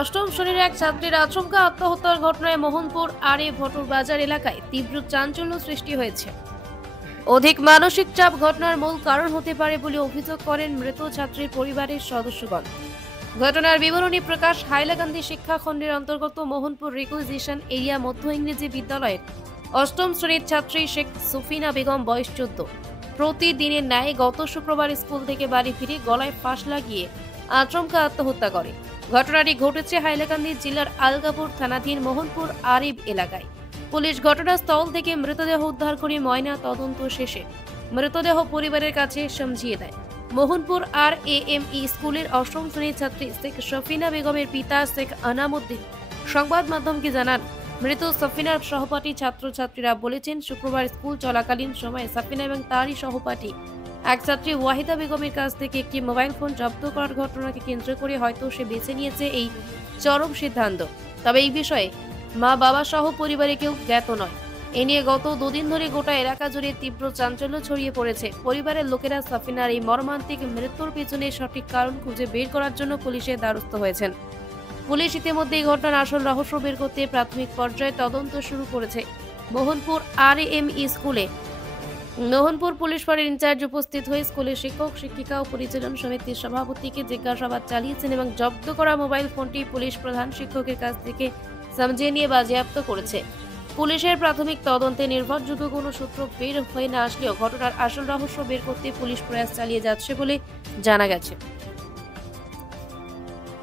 অষ্টম শ্রেণীর এক ছাত্রীর আচমকা আত্মহত্যার ঘটনায় মোহনপুর আরে ভটুর বাজার এলাকায় তীব্র চাঞ্চল্য সৃষ্টি হয়েছে। অধিক মানসিক চাপ ঘটনার মূল কারণ হতে পারে বলে অভিযোগ করেন মৃত ছাত্রীর পরিবারের সদস্যগণ। ঘটনার বিবরণী প্রকাশ হাইলাকান্দি শিক্ষাখণ্ডের অন্তর্গত মোহনপুর রিকুইজিশন এরিয়া মধ্য ইংরেজি বিদ্যালয়ের অষ্টম শ্রেণীর ছাত্রী শেখ সুফিনা বেগম, বয়স 14। প্রতিদিনের ন্যায় গত শুক্রবার স্কুল থেকে বাড়ি ফিরে গলায় ফাঁস লাগিয়ে আচমকা আত্মহত্যা করে। ঘটনাটি ঘটেছে হাইলাকান্দি জেলার আলগাপুর থানাধীন মোহনপুর আরিব এলাকায়। পুলিশ ঘটনাস্থল থেকে মৃতদেহ উদ্ধার করে ময়না তদন্ত শেষে মৃতদেহ পরিবারের কাছে সমঝিয়ে দেয়। মোহনপুর RAME স্কুলের অষ্টম শ্রেণীর ছাত্রী শেখ সফিনা বেগমের পিতা শেখ আনামুদ্দিন সংবাদ মাধ্যমকে জানান, মৃত সফিনার সহপাঠী ছাত্রছাত্রীরা বলেছেন, শুক্রবার স্কুল চলাকালীন সময়ে সফিনা এবং তারই সহপাঠী এক ছাত্রী ওয়াহিদা বেগমের কাছ থেকে একটি মোবাইল ফোন জব্দ করার ঘটনাকে কেন্দ্র করে হয়তো সে বেছে নিয়েছে এই চরম সিদ্ধান্ত। তবে এই বিষয়ে মা বাবা সহ পরিবারে কেউ জ্ঞাত নয়। এ নিয়ে গত দুদিন ধরে গোটা এলাকা জুড়ে তীব্র চাঞ্চল্য ছড়িয়ে পড়েছে। পরিবারের লোকেরা সাফিনার এই মর্মান্তিক মৃত্যুর পেছনে সঠিক কারণ খুঁজে বের করার জন্য পুলিশের দ্বারস্থ হয়েছেন। পুলিশ ইতিমধ্যে এই ঘটনার আসল রহস্য বের করতে প্রাথমিক পর্যায়ে তদন্ত শুরু করেছে। মোহনপুর RAME স্কুলে মোহনপুর পুলিশ ফাঁড়ির ইনচার্জ উপস্থিত হয়ে স্কুলের শিক্ষক শিক্ষিকা ও পরিচালন সমিতির সভাপতিকে জিজ্ঞাসাবাদ চালিয়েছেন এবং জব্দ করা মোবাইল ফোনটি পুলিশ প্রধান শিক্ষকের কাছ থেকে সমঝিয়ে নিয়ে বাজেয়াপ্ত করেছে। পুলিশের প্রাথমিক তদন্তে নির্ভরযোগ্য কোনো সূত্র বের হয়ে না আসলেও ঘটনার আসল রহস্য বের করতে পুলিশ প্রয়াস চালিয়ে যাচ্ছে বলে জানা গেছে।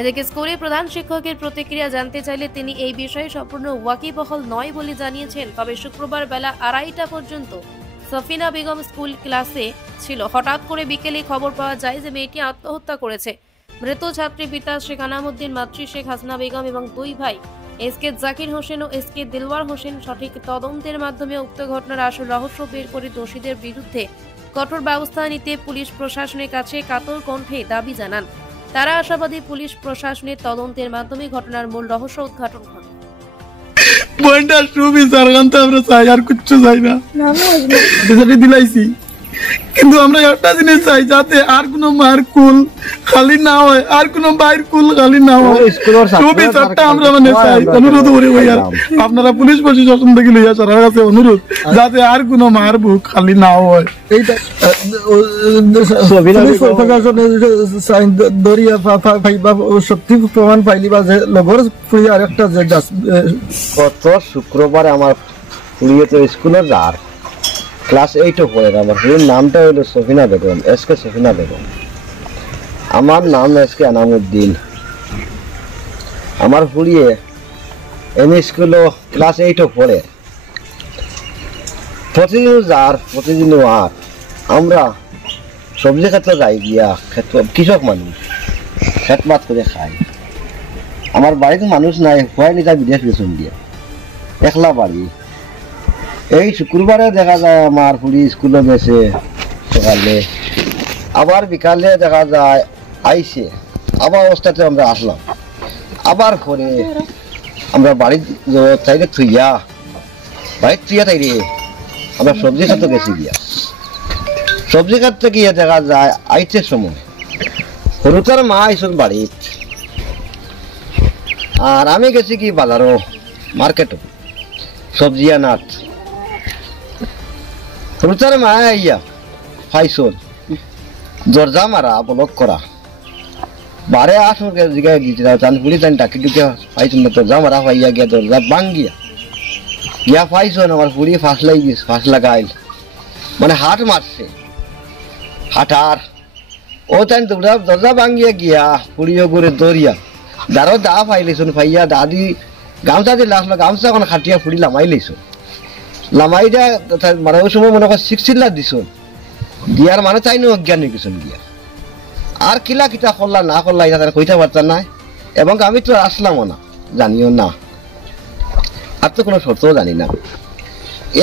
এদিকে স্কুলের প্রধান শিক্ষকের প্রতিক্রিয়া জানতে চাইলে তিনি এই বিষয়ে সম্পূর্ণ ওয়াকিবহাল নয় বলে জানিয়েছেন। তবে শুক্রবার বেলা 2:30টা পর্যন্ত সফিনা বেগম স্কুল ক্লাসে ছিল। হঠাৎ করে বিকেলে খবর পাওয়া যায় যে মেয়েটি আত্মহত্যা করেছে। মৃত ছাত্রী পিতা শেখ আনামুদ্দিন, মাতৃ শেখ হাসনা বেগম এবং দুই ভাই SK জাকির হোসেন ও SK দিলওয়ার হোসেন সঠিক তদন্তের মাধ্যমে উক্ত ঘটনার আসল রহস্য বের করে দোষীদের বিরুদ্ধে কঠোর ব্যবস্থা নিতে পুলিশ প্রশাসনের কাছে কাতর কণ্ঠে দাবি জানান। তারা আশাবাদী পুলিশ প্রশাসনের তদন্তের মাধ্যমে ঘটনার মূল রহস্য উদ্ঘাটন হবে। পয়েন্টটা সুবিচার কান্তে আমরা চাই, আর কিচ্ছু চাই না। দিলাইছি, কিন্তু আমরা একটা জিনিস চাই, যাতে আর কোনো মায়ের কুল খালি না হয়, আর কোনো বাইর কুল খালি না হয়। সুবিচারটা আমরা মানে চাই। অনুরোধ করি ভাইয়া, আপনারা পুলিশ প্রশাসন থেকে লইয়া সরকারের কাছে অনুরোধ, যাতে আর কোনো মায়ের বুক খালি না হয়। এইটা সত্যি প্রমাণ পাইলি বা যে লগর আর একটা গত শুক্রবার আমার স্কুলের যার ক্লাস 8 পড়ে, আমার ফুলির নামটা হইল সফিনা বেগম, SK সফিনা বেগম। আমার নাম SK আনামুদ্দিন। আমার ফুলিয়ে এম স্কুল ক্লাস 8 পড়ে। প্রতিদিন যার প্রতিদিন আর আমরা সবজি ক্ষেত্রে যাই গিয়া, কৃষক মানুষ খেতবাদ করে খাই। আমার বাড়িতে মানুষ নাই, হয় নিতা বিদেশ গেছেন গিয়া, একলা বাড়ি। এই শুক্রবারে দেখা যায় আমার পুলিশ স্কুলে গেছে সকালে, আবার বিকালে দেখা যায় আইসে, আবার অবস্থাতে আমরা আসলাম। আবার পরে আমরা বাড়ির চাইলে থুইয়া বাড়ির থুইয়া তাই রে আমরা সবজি খাতে গেছি গিয়া। সবজি খাতে গিয়ে দেখা যায় আইসের সময় হরুতার মা আইসন বাড়িত, আর আমি গেছি কি বাজারও মার্কেটও সবজি আনাত। রুচার মা আইয়া ফাইসল দরজা মারা ব্লক করা, বারে আসুন জিগায় গিয়েছিল চানপুরি তাই ডাকি টুকে ফাইসুন দরজা মারা ফাইয়া গিয়া দরজা ভাঙ্গিয়া গিয়া ফাইসন। আমার পুরি ফাঁস লাগাইল, মানে হাট মারছে হাটার ও তাই দরজা ভাঙ্গিয়া গিয়া পুরিও করে দরিয়া দারো দা ফাইলেছুন, ফাইয়া দাদি গামছা দিয়ে আসলো, গামছা এখন খাটিয়া ফুড়ি লামাই লেছুন। লামাইটা মানে ওই সময় মনে কর 6 চিল্লা দিছুন, দিয়ার মানে চাইনি অজ্ঞান হয়ে গেছুন গিয়া। আর কিলা কিতা করলা না করলা এটা তারা কইতে পারতাম না, এবং আমি তো আসলামও না, জানিও না, আর তো কোনো শর্তও জানি না।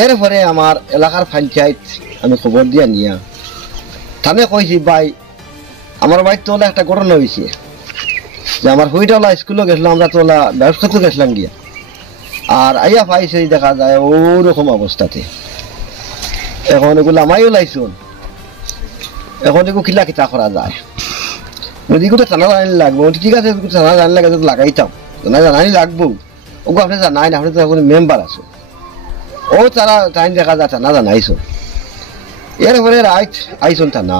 এরপরে আমার এলাকার পঞ্চায়েত আমি খবর দিয়া নিয়া থানে কইছি, ভাই আমার বাড়ির তোলা একটা ঘটনা হয়েছে যে আমার হইটাওলা স্কুলে গেছিলাম, আমরা তোলা ব্যবসাতে গেছিলাম গিয়া, আর আইয়া পাইছে দেখা যায় ওরকম অবস্থাতে। এখন এগুলো আমাইও লাইছুন, এখন এগুলো কিলা কিতা করা যায়। যদি কোথাও জানা জানি লাগবো ঠিক আছে, জানা জানি লাগে তো লাগাইতাম, জানা জানানি লাগবো। ওগো আপনি জানাই না, আপনি তো এখন মেম্বার আছো, ও তারা টাইম দেখা যায় জানা জানাইছো। এরপরে রাইট আইসন থানা,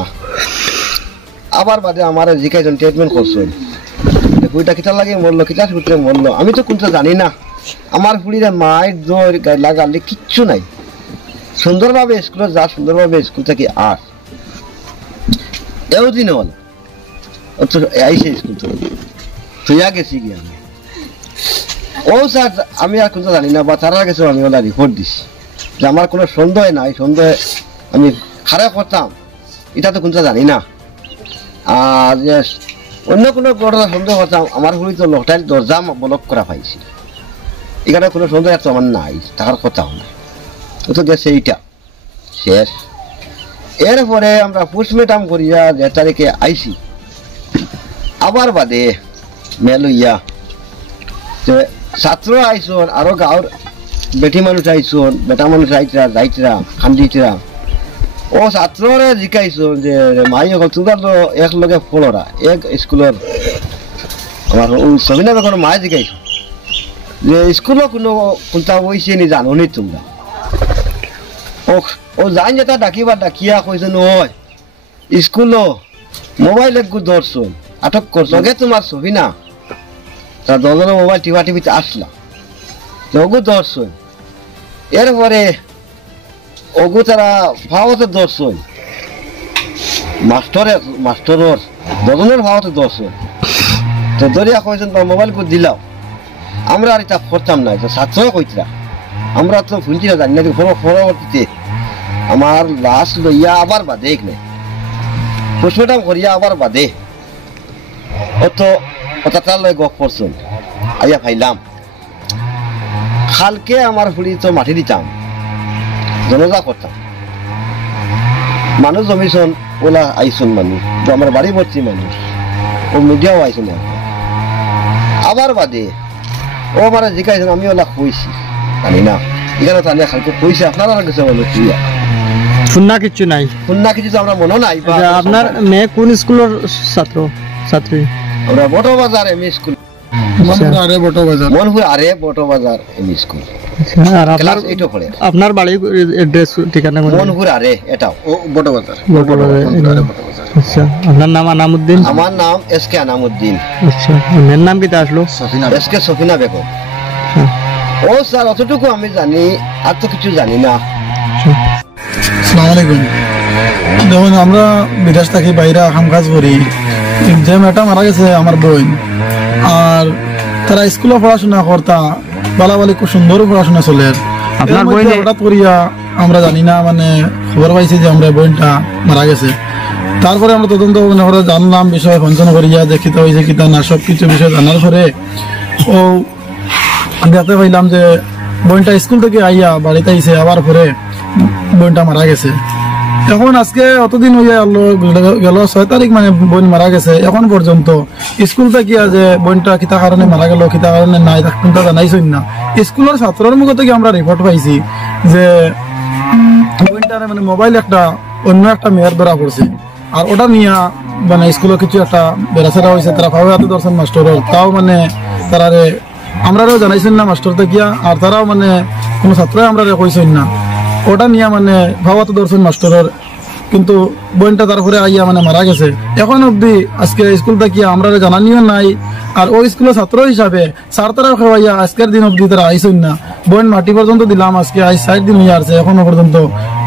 আবার বাদে আমার জিকাইজন ট্রিটমেন্ট করছেন, ফুড়িটা কিতা লাগে মরলো, কিতা সূত্রে মরলো আমি তো কোনটা জানি না। আমার ফুড়িরা মায়ের জোর লাগালে কিচ্ছু নাই, সুন্দরভাবে স্কুলে যা, সুন্দরভাবে স্কুল থেকে আর এও দিন হল আইসে স্কুল থেকে তুইয়া গেছি কি আমি, ও স্যার আমি আর কোনটা জানি না, বা তারা গেছে আমি ওলা রিপোর্ট দিছি যে আমার কোনো সন্দেহ নাই, সন্দেহ আমি খারাপ করতাম এটা তো কোনটা জানি না। আর অন্য কোনো ঘটনা সন্দেহ করতাম, আমার ঘুরি তো লোকটাই দরজা ব্লক করা পাইছি, এখানে কোনো সন্দেহ তো আমার নাই, থাকার কথাও না, ও তো গেছে এইটা শেষ। এরপরে আমরা পোস্টমর্টম করিয়া 1 তারিখে আইসি, আবার বাদে মেল হইয়া ছাত্র আইসন, আরো গাঁর বেটি মানুষ আইসন, বেটা মানুষ আইতরা যাইতরা খান্দিতরা, ও ছাত্ররে জিকাইছো যে মাই হল তোমরা তো একলগে পড়রা এক স্কুলের, আমার সবিনা বেগম মায়ে জিকাইছো যে স্কুলে কোনো কোনটা হয়েছে নি জানো নি তোমরা। ও জান যেটা ডাকিয়া কইছে নয় স্কুলও মোবাইল একটু ধরছুন, আটক করছো আগে তোমার সবিনা, তার 10 জনের মোবাইল টিভিতে আসলা, ওগু ধরছুন। এরপরে ওগু তারা ভাওতে দর্শন, মাস্টরের 10 জনের ভাওতে দর্শন, তো দরিয়া কইছেন তোর মোবাইল কো দিলাও, আমরা আর এটা করতাম না, ছাত্র কইতরা আমরা তো শুনছি না, জানি না। পরবর্তীতে আমার লাশ লইয়া আবার বাদে এখানে পোস্টমর্টম করিয়া আবার বাদে অত তার লয় গপ করছেন, আইয়া ফাইলাম খালকে আমার ফুড়ি তো মাটি দিতাম, জনজা করতাম, মানুষ জমিছন ওলা আইসন, মানুষ আমার বাড়ি ভর্তি মানুষ, ও মিডিয়াও আইসন। আবার বাদে ও আমার জিকাইছেন, আমি ওলা কইছি জানি না, এখানে তাহলে খালকে কইছে আপনারা গেছে মানুষ শুননা কিছু নাই, শুননা কিছু তো আমরা মনে নাই। আপনার মেয়ে কোন স্কুলের ছাত্রী? আমরা বটো বাজার এমই স্কুল, মনপুর আরে বটো বাজার এমই স্কুল। আর আপনার বাড়ি এড্রেস ঠিকানা? মনপুর আরে, এটাও বটো বাজার। আচ্ছা, আপনার নাম আনামুদ্দিন? আমার নাম এসকে আনামুদ্দিন। আচ্ছা, মেয়ের নাম কি আসলো? এসকে সফিনা বেগম। ও স্যার অতটুকু আমি জানি, আর তো কিছু জানি না। আসসালামু আলাইকুম। দেখুন আমরা বিদেশ থাকি, বাইরে কাম কাজ করি, যে মেয়েটা মারা গেছে আমার বোন, আর তারা স্কুলে পড়াশোনা করতা বালাবালি, খুব সুন্দর পড়াশোনা চলে। আপনার বোন হঠাৎ করিয়া আমরা জানি না, মানে খবর পাইছি যে আমরা বোনটা মারা গেছে। তারপরে আমরা তদন্ত করে জানলাম বিষয়, পঞ্চন করিয়া দেখিত হয়েছে কিতা না, সব কিছু বিষয় জানার পরে ও দেখতে পাইলাম যে বোনটা স্কুল থেকে আইয়া বাড়িতে আইসে, আবার পরে বোনটা মারা গেছে। এখন আজকে অতদিন হইয়া গেল 6 তারিখ, মানে বোন মারা গেছে। এখন পর্যন্ত স্কুল থেকে যে বোনটা কিতা কারণে মারা গেল, কিতা কারণে নাই, কোনটা জানাইছেন না। স্কুলের ছাত্রের মুখ থেকে আমরা রিপোর্ট পাইছি যে বোনটার মানে মোবাইল একটা অন্য একটা মেয়ের ধরা পড়ছে, আর ওটা নিয়ে মানে স্কুলে কিছু একটা বেড়াচেরা হয়েছে, তারা ভাবে হাতে ধরছেন মাস্টারের, তাও মানে তারা আমরাও জানাইছেন না মাস্টার থেকে, আর তারাও মানে কোনো ছাত্র আমরা কইছেন না, ওটা নিয়ে মানে ভাবাতে ধরছেন মাস্টারের। কিন্তু বোনটা তারপরে আইয়া মানে মারা গেছে। এখন অব্দি আজকে স্কুল থেকে আমরা জানানিও নাই, আর ওই স্কুলের ছাত্র হিসাবে স্যার তারা খাওয়াইয়া আজকের দিন অব্দি তারা আইসেন না। বোন মাটি পর্যন্ত দিলাম, আজকে 60 দিন হয়ে আসছে, এখনো পর্যন্ত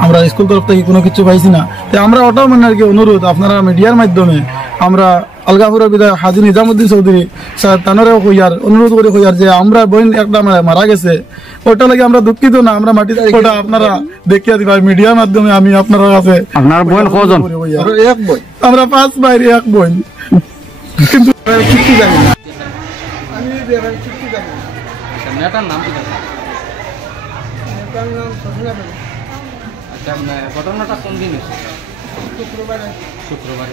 আমরা স্কুল তরফ থেকে কোনো কিছু পাইছি না। আমরা ওটাও মানে আর কি অনুরোধ, আপনারা মিডিয়ার মাধ্যমে আমরা আলগাপুরের বিধায়ক হাজী নিজামুদ্দিন চৌধুরী স্যার তানোরেও কইয়ার অনুরোধ করে কইয়ার যে আমরা বোন একটা মারা গেছে, ওটা লাগে আমরা দুঃখিত না, আমরা মাটি ওটা আপনারা দেখিয়ে দিবা মিডিয়ার মাধ্যমে। আমি আপনার কাছে, আপনার বোন কজন? এক বোন, আমরা 5 ভাই, এক বোন, কিন্তু কিছু জানি না। আমি কিছু জানি না। মেয়েটার নাম কি? মেয়েটার নাম সফিনা বেগম। আচ্ছা, ঘটনাটা কোন দিন হয়েছে?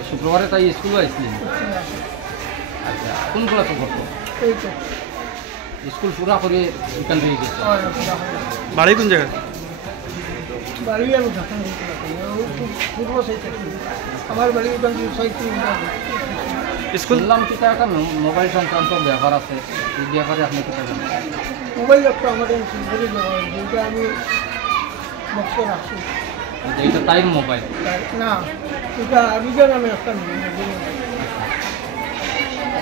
শুক্রবারে তাই স্কুলে আসছিলেন? আচ্ছা, কোন ক্লাসে পড়তো? স্কুল পুরা করে এখান থেকে গেছে? বাড়ি কোন জায়গায়? বাড়ি আমি ঢাকা, পূর্ব সাইড, আমার বাড়ি 6 কিলোমিটার। স্কুল শুনলাম কি একটা মোবাইল সংক্রান্ত ব্যাপার আছে, এই ব্যাপারে আপনি কি জানেন? মোবাইল একটা আমাদের সিম্পলি দেওয়া, যেটা আমি বক্তব্য রাখছি এটা তাই মোবাইল না, এটা নিজের নামে একটা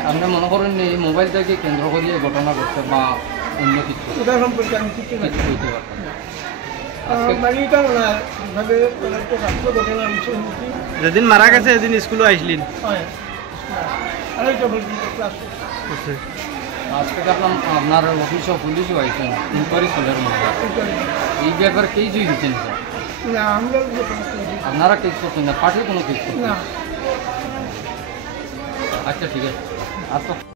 আপনি মনে করেন এই মোবাইলটাকে কেন্দ্র করিয়ে ঘটনা ঘটছে বা অন্য কিছু এটা সম্পর্কে আমি কিছু না কিছু হইতে পারতাম না। মানে এটা না যেভাবে একটা রাষ্ট্র ঘটনা আমি শুনছি। যেদিন মারা গেছে সেদিন স্কুলে আইসলিন। হয় আরেকটা বলছি ক্লাস আজকে দেখলাম আপনার অফিস পুলিশও আইছেন, ইনকোয়ারি চলের মধ্যে এই ব্যাপারে কেসই দিচ্ছেন না, আমরা আপনারা কেস করছেন না, পার্টির কোনো কেস করছেন না। আচ্ছা ঠিক আছে। আর তো